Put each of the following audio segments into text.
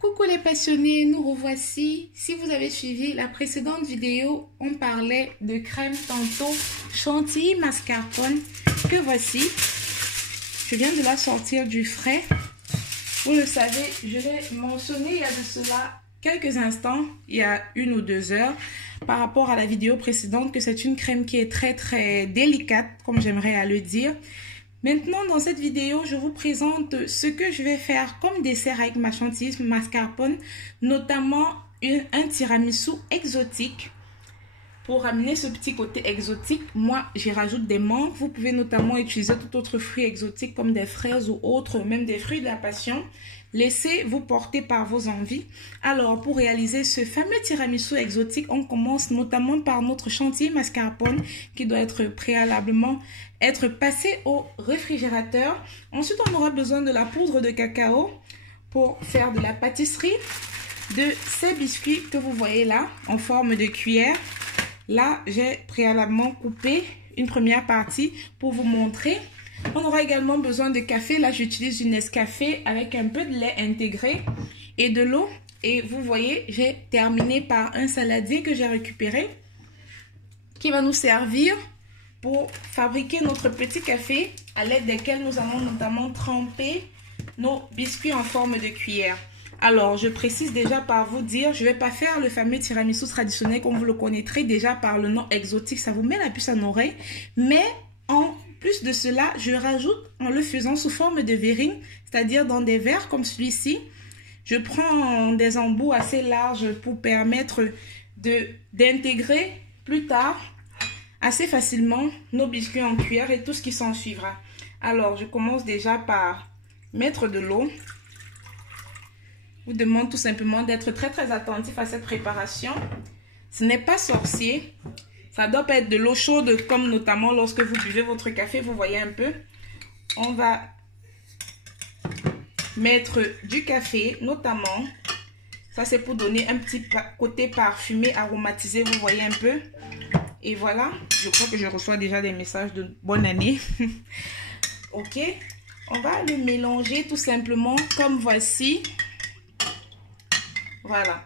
Coucou les passionnés, nous revoici. Si vous avez suivi la précédente vidéo, on parlait de crème tantôt chantilly mascarpone que voici. Je viens de la sortir du frais. Vous le savez, je l'ai mentionné il y a de cela quelques instants, il y a 1 ou 2 heures, par rapport à la vidéo précédente, que c'est une crème qui est très délicate, comme j'aimerais à le dire. Maintenant, dans cette vidéo, je vous présente ce que je vais faire comme dessert avec ma chantilly mascarpone, notamment un tiramisu exotique. Pour amener ce petit côté exotique, moi, j'y rajoute des mangues. Vous pouvez notamment utiliser tout autre fruit exotique comme des fraises ou autres, même des fruits de la passion. Laissez-vous porter par vos envies. Alors, pour réaliser ce fameux tiramisu exotique, on commence notamment par notre chantilly mascarpone qui doit être préalablement passé au réfrigérateur. Ensuite, on aura besoin de la poudre de cacao pour faire de la pâtisserie, de ces biscuits que vous voyez là en forme de cuillère. Là, j'ai préalablement coupé une première partie pour vous montrer. On aura également besoin de café. Là, j'utilise une Nescafé avec un peu de lait intégré et de l'eau. Et vous voyez, j'ai terminé par un saladier que j'ai récupéré qui va nous servir pour fabriquer notre petit café à l'aide desquels nous allons notamment tremper nos biscuits en forme de cuillère. Alors, je précise déjà par vous dire, je ne vais pas faire le fameux tiramisu traditionnel comme vous le connaîtrez déjà par le nom exotique. Ça vous met la puce à l'oreille. Mais en plus de cela, je rajoute en le faisant sous forme de verrine, c'est-à-dire dans des verres comme celui-ci. Je prends des embouts assez larges pour permettre d'intégrer plus tard assez facilement nos biscuits en cuillère et tout ce qui s'en suivra. Alors, je commence déjà par mettre de l'eau. Je vous demande tout simplement d'être très attentif à cette préparation. Ce n'est pas sorcier. Ça doit pas être de l'eau chaude comme notamment lorsque vous buvez votre café. Vous voyez un peu. On va mettre du café notamment. Ça c'est pour donner un petit côté parfumé, aromatisé. Vous voyez un peu. Et voilà. Je crois que je reçois déjà des messages de bonne année. Ok. On va le mélanger tout simplement comme voici. Voilà.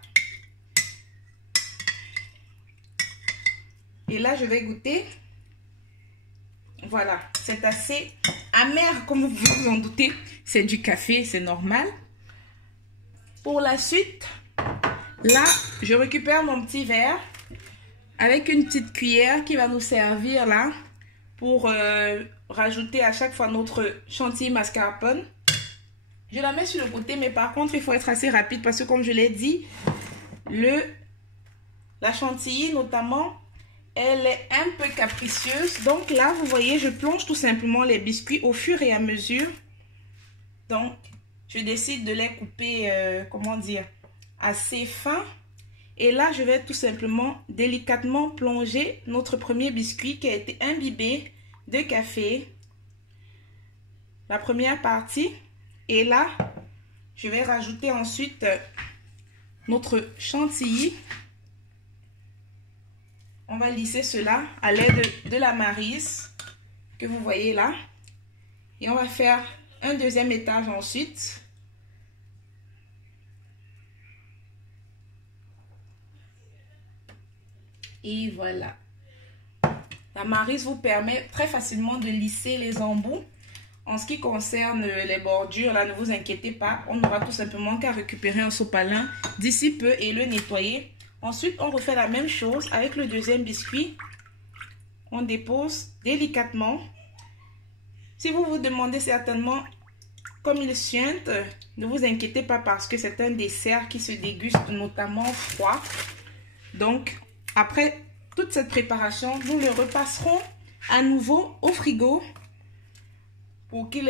Et là, je vais goûter. Voilà. C'est assez amer, comme vous vous en doutez. C'est du café, c'est normal. Pour la suite, là, je récupère mon petit verre avec une petite cuillère qui va nous servir là pour rajouter à chaque fois notre chantilly mascarpone. Je la mets sur le côté, mais par contre, il faut être assez rapide parce que comme je l'ai dit, la chantilly notamment, elle est un peu capricieuse. Donc là, vous voyez, je plonge tout simplement les biscuits au fur et à mesure. Donc, je décide de les couper, comment dire, assez fin. Et là, je vais tout simplement délicatement plonger notre premier biscuit qui a été imbibé de café. La première partie. Et là, je vais rajouter ensuite notre chantilly. On va lisser cela à l'aide de la maryse que vous voyez là. Et on va faire un deuxième étage ensuite. Et voilà. La maryse vous permet très facilement de lisser les embouts. En ce qui concerne les bordures, là, ne vous inquiétez pas. On n'aura tout simplement qu'à récupérer un sopalin d'ici peu et le nettoyer. Ensuite, on refait la même chose avec le deuxième biscuit. On dépose délicatement. Si vous vous demandez certainement comme il suinte, ne vous inquiétez pas parce que c'est un dessert qui se déguste notamment froid. Donc, après toute cette préparation, nous le repasserons à nouveau au frigo pour qu'il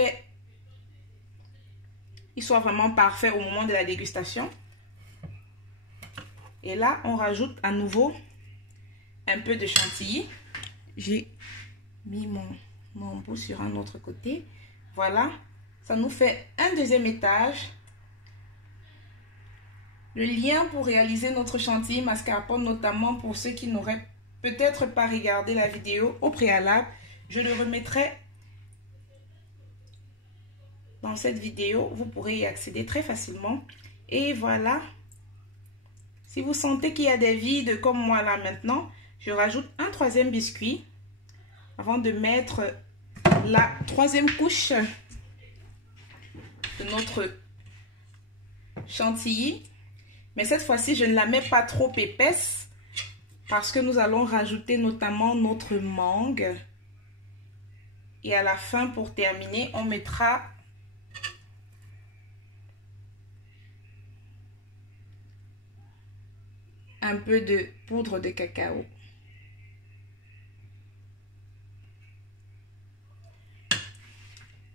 soit vraiment parfait au moment de la dégustation. Et là, on rajoute à nouveau un peu de chantilly. J'ai mis mon bout sur un autre côté. Voilà, ça nous fait un deuxième étage. Le lien pour réaliser notre chantilly mascarpone, notamment pour ceux qui n'auraient peut-être pas regardé la vidéo au préalable, je le remettrai dans cette vidéo. Vous pourrez y accéder très facilement. Et voilà. Si vous sentez qu'il y a des vides comme moi là maintenant, je rajoute un 3e biscuit avant de mettre la 3e couche de notre chantilly. Mais cette fois-ci, je ne la mets pas trop épaisse parce que nous allons rajouter notamment notre mangue. Et à la fin, pour terminer, on mettra un peu de poudre de cacao.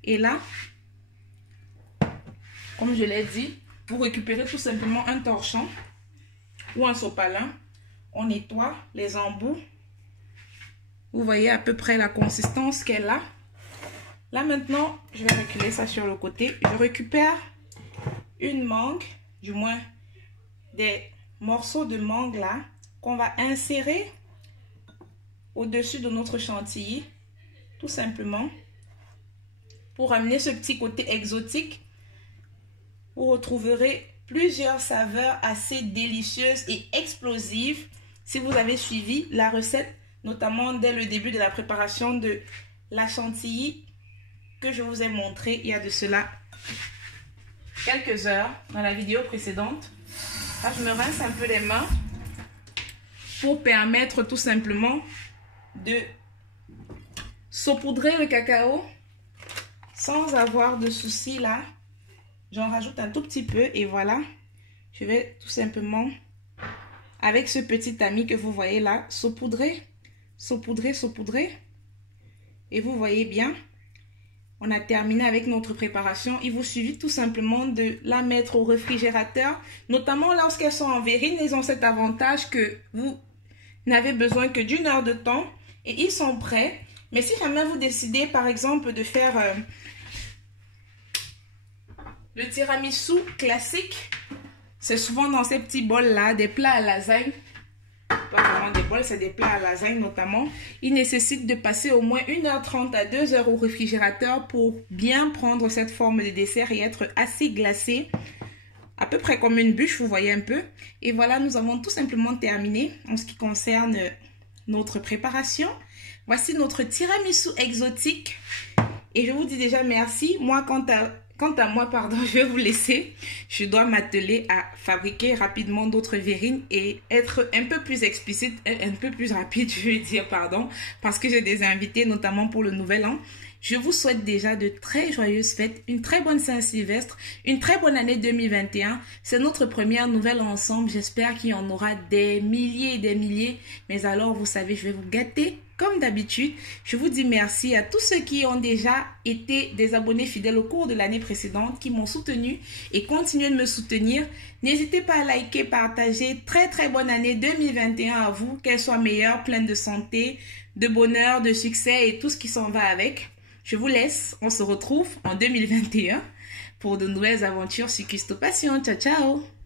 Et là, comme je l'ai dit, vous récupérez tout simplement un torchon ou un sopalin. On nettoie les embouts. Vous voyez à peu près la consistance qu'elle a. Là maintenant, je vais reculer ça sur le côté. Je récupère une mangue, du moins des morceaux de mangue là, qu'on va insérer au-dessus de notre chantilly, tout simplement, pour amener ce petit côté exotique. Vous retrouverez plusieurs saveurs assez délicieuses et explosives si vous avez suivi la recette, notamment dès le début de la préparation de la chantilly que je vous ai montré il y a de cela quelques heures dans la vidéo précédente. Là, je me rince un peu les mains pour permettre tout simplement de saupoudrer le cacao sans avoir de soucis là. J'en rajoute un tout petit peu et voilà. Je vais tout simplement, avec ce petit tamis que vous voyez là, saupoudrer, saupoudrer, saupoudrer. Et vous voyez bien, on a terminé avec notre préparation. Il vous suffit tout simplement de la mettre au réfrigérateur. Notamment lorsqu'elles sont en verrine, elles ont cet avantage que vous n'avez besoin que d'1 heure de temps. Et ils sont prêts. Mais si jamais vous décidez par exemple de faire le tiramisu classique, c'est souvent dans ces petits bols là, des plats à lasagne. Pas vraiment des bols, c'est des plats à lasagne notamment. Il nécessite de passer au moins 1h30 à 2h au réfrigérateur pour bien prendre cette forme de dessert et être assez glacé. À peu près comme une bûche, vous voyez un peu. Et voilà, nous avons tout simplement terminé en ce qui concerne notre préparation. Voici notre tiramisu exotique. Et je vous dis déjà merci. Moi, quant à moi, pardon, je vais vous laisser. Je dois m'atteler à fabriquer rapidement d'autres verrines et être un peu plus explicite, un peu plus rapide, je veux dire, pardon, parce que j'ai des invités, notamment pour le nouvel an. Je vous souhaite déjà de très joyeuses fêtes, une très bonne Saint-Sylvestre, une très bonne année 2021. C'est notre première nouvelle ensemble. J'espère qu'il y en aura des milliers et des milliers. Mais alors, vous savez, je vais vous gâter comme d'habitude. Je vous dis merci à tous ceux qui ont déjà été des abonnés fidèles au cours de l'année précédente, qui m'ont soutenu et continuent de me soutenir. N'hésitez pas à liker, partager. Très très bonne année 2021 à vous. Qu'elle soit meilleure, pleine de santé, de bonheur, de succès et tout ce qui s'en va avec. Je vous laisse, on se retrouve en 2021 pour de nouvelles aventures sur Custo Passion. Ciao, ciao!